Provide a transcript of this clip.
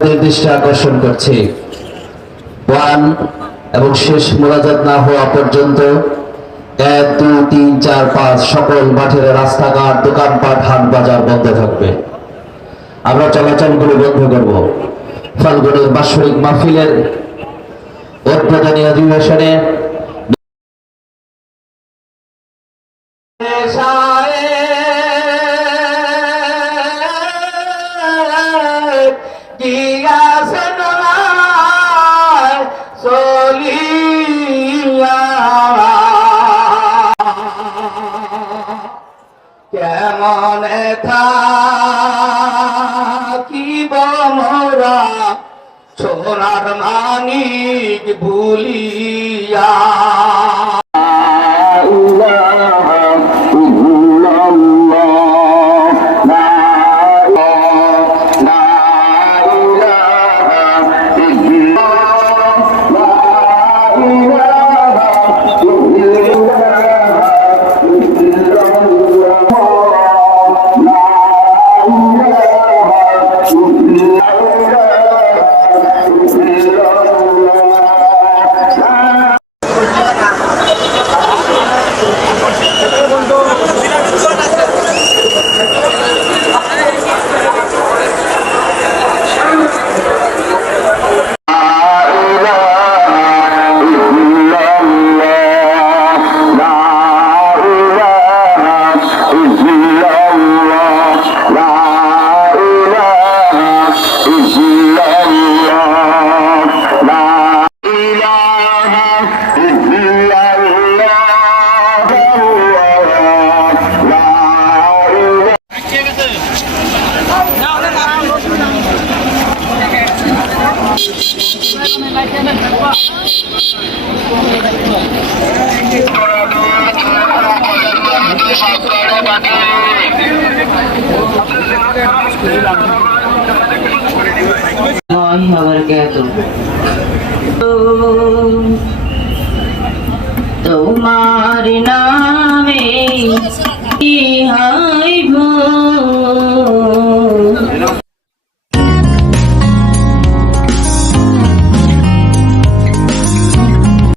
দৃষ্টি আকর্ষণ করছি। ওয়ান এবং শেষ না হওয়া পর্যন্ত এক, দুই, তিন, চার, পাঁচ সকল মাঠের রাস্তাঘাট, দোকানপাট হাট বাজার বন্ধ থাকবে। আমরা চলাচলগুলো বন্ধ করব। বাৎসরিক মাহফিলের উদ্বোধনী অধিবেশনে কেমন থাকিব মোরা সোনার মানিক ভুলিয়া? comunidad. তোমার ইহা